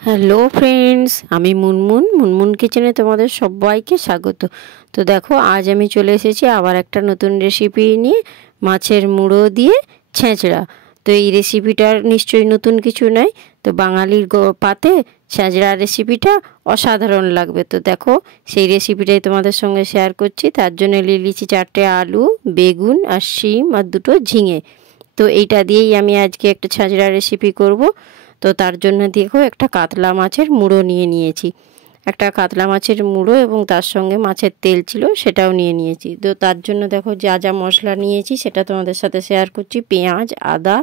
Hello friends, আমি মুনমুন। মুনমুন কিচেনে তোমাদের সবাইকে স্বাগত। তো দেখো, আজ আমি চলে এসেছি আবার একটা নতুন রেসিপি নিয়ে, মাছের মুড়ো দিয়ে ছেঁচড়া। তো এই রেসিপিটার নিশ্চয়ই নতুন কিছু নয়। তো বাঙালির পাতে ছেঁচড়া রেসিপিটা অসাধারণ লাগবে। তো দেখো, সেই রেসিপিটাই তোমাদের সঙ্গে শেয়ার করছি। তার জন্য নিয়ে নিয়েছি 4টে আলু, বেগুন আর শিম আর 2টো ঝিঙে। তো এইটা দিয়েই আমি আজকে একটা ছেঁচড়া রেসিপি করব। তো তার জন্য দেখো, একটা কাতলা মাছের মুড়ো নিয়ে নিয়েছি। একটা কাতলা মাছের মুড়ো এবং তার সঙ্গে মাছের তেল ছিল, সেটাও নিয়ে নিয়েছি। তো তার জন্য দেখো যা যা মশলা নিয়েছি সেটা তোমাদের সাথে শেয়ার করছি। পেঁয়াজ, আদা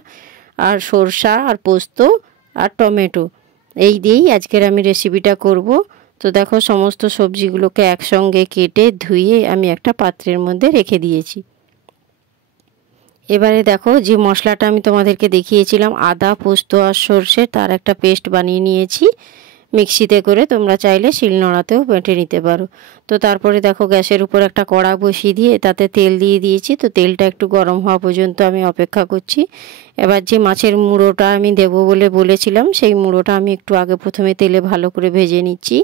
আর সরষা আর পোস্ত আর টমেটো, এই দিয়েই আজকের আমি রেসিপিটা করব। তো দেখো, সমস্ত সবজিগুলোকে একসঙ্গে কেটে ধুয়ে আমি একটা পাত্রের মধ্যে রেখে দিয়েছি। এবারে দেখো, যে মশলাটা আমি তোমাদেরকে দেখিয়েছিলাম আদা, পোস্ত আর সর্ষে, তার একটা পেস্ট বানিয়ে নিয়েছি মিক্সিতে করে। তোমরা চাইলে শিলনোড়াতেও বেটে নিতে পারো। তো তারপরে দেখো, গ্যাসের উপর একটা কড়া বসিয়ে দিয়ে তাতে তেল দিয়ে দিয়েছি। তো তেলটা একটু গরম হওয়া পর্যন্ত আমি অপেক্ষা করছি। এবার যে মাছের মুড়োটা আমি দেবো বলে বলেছিলাম, সেই মুড়োটা আমি একটু আগে প্রথমে তেলে ভালো করে ভেজে নিচ্ছি।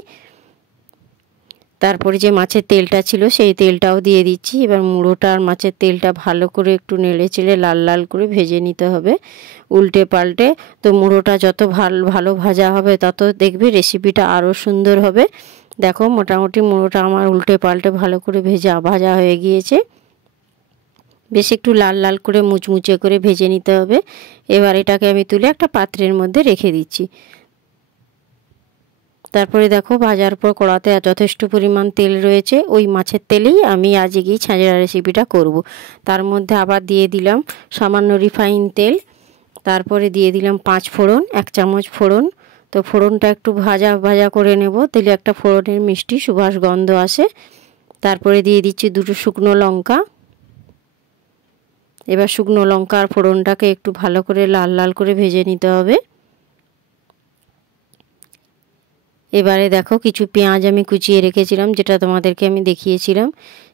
তারপরে যে মাছের তেলটা ছিল সেই তেলটাও দিয়ে দিচ্ছি। এবার মুড়োটা আর মাছের তেলটা ভালো করে একটু নেড়ে চেড়ে লাল লাল করে ভেজে নিতে হবে, উল্টে পাল্টে। তো মুড়োটা যত ভালো ভাজা হবে তত দেখবে রেসিপিটা আরও সুন্দর হবে। দেখো, মোটামুটি মুড়োটা আমার উল্টে পাল্টে ভালো করে ভাজা হয়ে গিয়েছে। বেশ একটু লাল লাল করে মুচমুচে করে ভেজে নিতে হবে। এবার এটাকে আমি তুলে একটা পাত্রের মধ্যে রেখে দিচ্ছি। তারপরে দেখো, ভাজার পর কড়াতে যথেষ্ট পরিমাণ তেল রয়েছে। ওই মাছের তেলেই আমি আজকে ছেঁচড়া রেসিপিটা করব। তার মধ্যে আবার দিয়ে দিলাম সামান্য রিফাইন তেল। তারপরে দিয়ে দিলাম 5 ফোড়ন, 1 চামচ ফোড়ন। তো ফোড়নটা একটু ভাজা ভাজা করে নেব, তাহলে একটা ফোড়নের মিষ্টি সুবাস গন্ধ আসে। তারপরে দিয়ে দিচ্ছি 2টো শুকনো লঙ্কা। এবার শুকনো লঙ্কা আর ফোড়নটাকে একটু ভালো করে লাল লাল করে ভেজে নিতে হবে। এবারে দেখো, কিছু পেঁয়াজ আমি কুচিয়ে রেখেছিলাম, যেটা তোমাদেরকে আমি দেখিয়েছিলাম।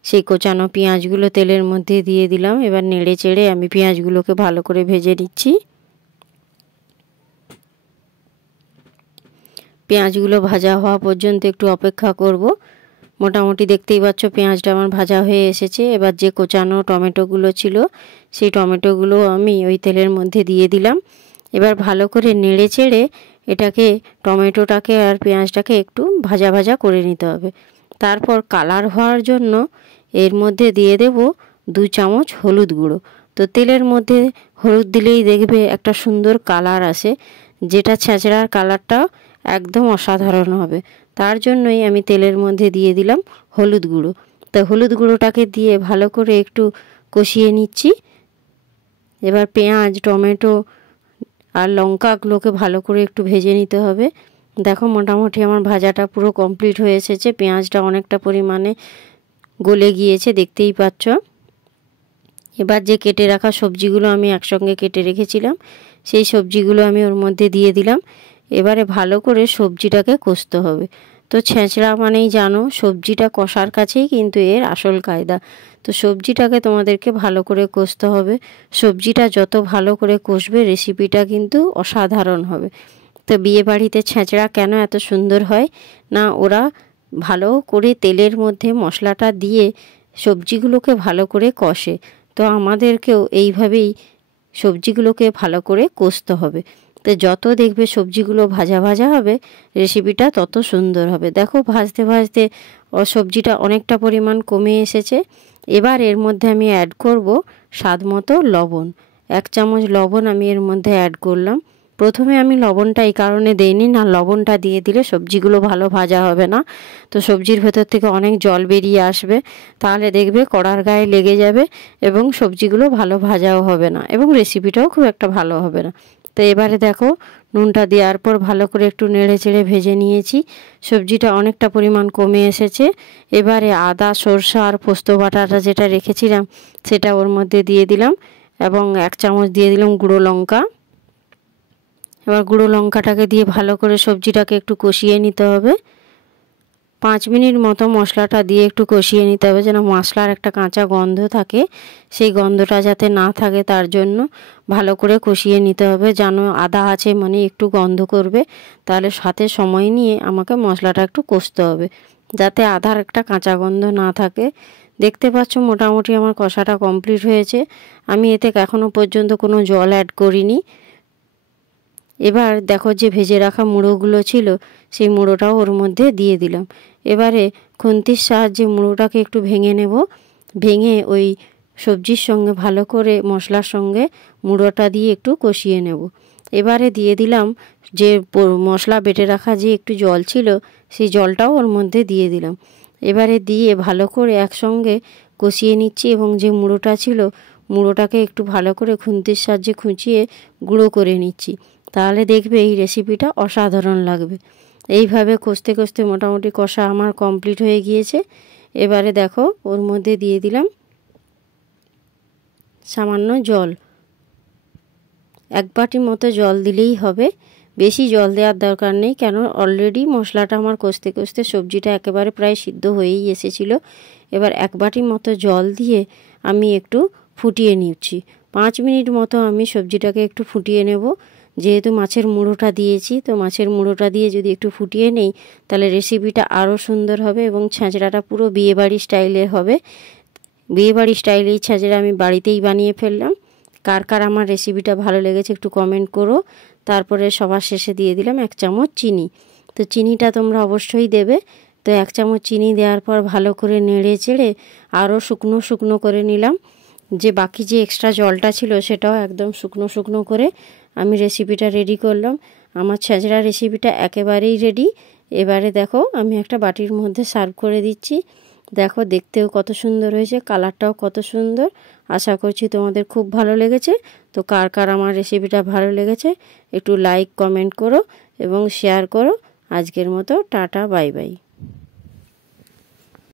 সেই কোচানো পেঁয়াজগুলো তেলের মধ্যে দিয়ে দিলাম। এবার নেড়ে চেড়ে আমি পেঁয়াজগুলোকে ভালো করে ভেজে নিচ্ছি। পেঁয়াজগুলো ভাজা হওয়া পর্যন্ত একটু অপেক্ষা করব। মোটামুটি দেখতেই পাচ্ছ পেঁয়াজটা আমার ভাজা হয়ে এসেছে। এবার যে কোচানো টমেটোগুলো ছিল সেই টমেটোগুলো আমি ওই তেলের মধ্যে দিয়ে দিলাম। এবার ভালো করে নেড়ে চেড়ে এটাকে, টমেটোটাকে আর পেঁয়াজটাকে একটু ভাজা ভাজা করে নিতে হবে। তারপর কালার হওয়ার জন্য এর মধ্যে দিয়ে দেব 2 চামচ হলুদ গুঁড়ো। তো তেলের মধ্যে হলুদ দিলেই দেখবে একটা সুন্দর কালার আসে, যেটা ছেঁচড়ার কালারটা একদম অসাধারণ হবে। তার জন্যই আমি তেলের মধ্যে দিয়ে দিলাম হলুদ গুঁড়ো। তো হলুদ গুঁড়োটাকে দিয়ে ভালো করে একটু কষিয়ে নিচ্ছি। এবার পেঁয়াজ, টমেটো আর লঙ্কাগুলোকে ভালো করে একটু ভেজে নিতে হবে। দেখো, মোটামুটি আমার ভাজাটা পুরো কমপ্লিট হয়ে এসেছে। পেঁয়াজটা অনেকটা পরিমাণে গলে গিয়েছে, দেখতেই পাচ্ছ। এবার যে কেটে রাখা সবজিগুলো আমি একসঙ্গে কেটে রেখেছিলাম, সেই সবজিগুলো আমি ওর মধ্যে দিয়ে দিলাম। এবারে ভালো করে সবজিটাকে কষতে হবে। তো ছেঁচড়া মানেই জানো, সবজিটা কষার কাছেই কিন্তু এর আসল কায়দা। তো সবজিটাকে তোমাদেরকে ভালো করে কষতে হবে। সবজিটা যত ভালো করে কষবে রেসিপিটা কিন্তু অসাধারণ হবে। তো বিয়ে বাড়িতে ছেঁচড়া কেন এত সুন্দর হয় না, ওরা ভালো করে তেলের মধ্যে মশলাটা দিয়ে সবজিগুলোকে ভালো করে কষে। তো আমাদেরকেও এইভাবেই সবজিগুলোকে ভালো করে কষতে হবে। তো যত দেখবে সবজিগুলো ভাজা ভাজা হবে, রেসিপিটা তত সুন্দর হবে। দেখো, ভাজতে ভাজতে সবজিটা অনেকটা পরিমাণ কমে এসেছে। এবার এর মধ্যে আমি অ্যাড করব স্বাদ মতো লবণ। 1 চামচ লবণ আমি এর মধ্যে অ্যাড করলাম। প্রথমে আমি লবণটা এই কারণে দেইনি, না লবণটা দিয়ে দিলে সবজিগুলো ভালো ভাজা হবে না। তো সবজির ভেতর থেকে অনেক জল বেরিয়ে আসবে, তাহলে দেখবে কড়ার গায়ে লেগে যাবে এবং সবজিগুলো ভালো ভাজাও হবে না এবং রেসিপিটাও খুব একটা ভালো হবে না। তো এবারে দেখো, নুনটা দেওয়ার পর ভালো করে একটু নেড়ে চেড়ে ভেজে নিয়েছি। সবজিটা অনেকটা পরিমাণ কমে এসেছে। এবারে আদা, সরষা আর পোস্ত বাটাটা যেটা রেখেছিলাম সেটা ওর মধ্যে দিয়ে দিলাম এবং 1 চামচ দিয়ে দিলাম গুঁড়ো লঙ্কা। এবার গুঁড়ো লঙ্কাটাকে দিয়ে ভালো করে সবজিটাকে একটু কষিয়ে নিতে হবে। 5 মিনিট মতো মশলাটা দিয়ে একটু কষিয়ে নিতে হবে, যেন মশলার একটা কাঁচা গন্ধ থাকে, সেই গন্ধটা যাতে না থাকে তার জন্য ভালো করে কষিয়ে নিতে হবে। যেন আদা আছে মানে একটু গন্ধ করবে, তাহলে সাথে সময় নিয়ে আমাকে মশলাটা একটু কষতে হবে, যাতে আদার একটা কাঁচা গন্ধ না থাকে। দেখতে পাচ্ছ মোটামুটি আমার কষাটা কমপ্লিট হয়েছে। আমি এতে এখনও পর্যন্ত কোনো জল অ্যাড করিনি। এবার দেখো যে ভেজে রাখা মুড়োগুলো ছিল, সেই মুড়োটাও ওর মধ্যে দিয়ে দিলাম। এবারে খুন্তির সাহায্যে মুড়োটাকে একটু ভেঙে নেব, ভেঙে ওই সবজির সঙ্গে ভালো করে মশলার সঙ্গে মুড়োটা দিয়ে একটু কষিয়ে নেব। এবারে দিয়ে দিলাম যে মশলা বেটে রাখা যে একটু জল ছিল, সেই জলটাও ওর মধ্যে দিয়ে দিলাম। এবারে দিয়ে ভালো করে একসঙ্গে কষিয়ে নিচ্ছি, এবং যে মুড়োটা ছিল মুড়োটাকে একটু ভালো করে খুন্তির সাহায্যে খুঁচিয়ে গুঁড়ো করে নিচ্ছি। তাহলে দেখবে এই রেসিপিটা অসাধারণ লাগবে। এইভাবে কষতে কষতে মোটামুটি কষা আমার কমপ্লিট হয়ে গিয়েছে। এবারে দেখো ওর মধ্যে দিয়ে দিলাম সামান্য জল, 1 বাটি মতো জল দিলেই হবে, বেশি জল দেওয়ার দরকার নেই, কেন অলরেডি মশলাটা আমার কষতে কষতে সবজিটা একেবারে প্রায় সিদ্ধ হয়েই এসেছিলো। এবার 1 বাটি মতো জল দিয়ে আমি একটু ফুটিয়ে নিচ্ছি। 5 মিনিট মতো আমি সবজিটাকে একটু ফুটিয়ে নেব। যেহেতু মাছের মুড়োটা দিয়েছি, তো মাছের মুড়োটা দিয়ে যদি একটু ফুটিয়ে নেই তাহলে রেসিপিটা আরও সুন্দর হবে, এবং ছাঁচড়াটা পুরো বিয়েবাড়ি স্টাইলের হবে। বিয়েবাড়ি স্টাইলেই ছাঁচড়া আমি বাড়িতেই বানিয়ে ফেললাম। কার কার আমার রেসিপিটা ভালো লেগেছে একটু কমেন্ট করো। তারপরে সবার শেষে দিয়ে দিলাম 1 চামচ চিনি। তো চিনিটা তোমরা অবশ্যই দেবে। তো 1 চামচ চিনি দেওয়ার পর ভালো করে নেড়ে চেড়ে আরও শুকনো শুকনো করে নিলাম। যে বাকি যে এক্সট্রা জলটা ছিল সেটাও একদম শুকনো শুকনো করে আমি রেসিপিটা রেডি করলাম। আমার ছাঁচড়া রেসিপিটা একেবারেই রেডি। এবারে দেখো আমি একটা বাটির মধ্যে সার্ভ করে দিচ্ছি। দেখো দেখতেও কত সুন্দর হয়েছে, কালারটাও কত সুন্দর। আশা করছি তোমাদের খুব ভালো লেগেছে। তো কার কার আমার রেসিপিটা ভালো লেগেছে একটু লাইক কমেন্ট করো এবং শেয়ার করো। আজকের মতো টাটা বাই বাই।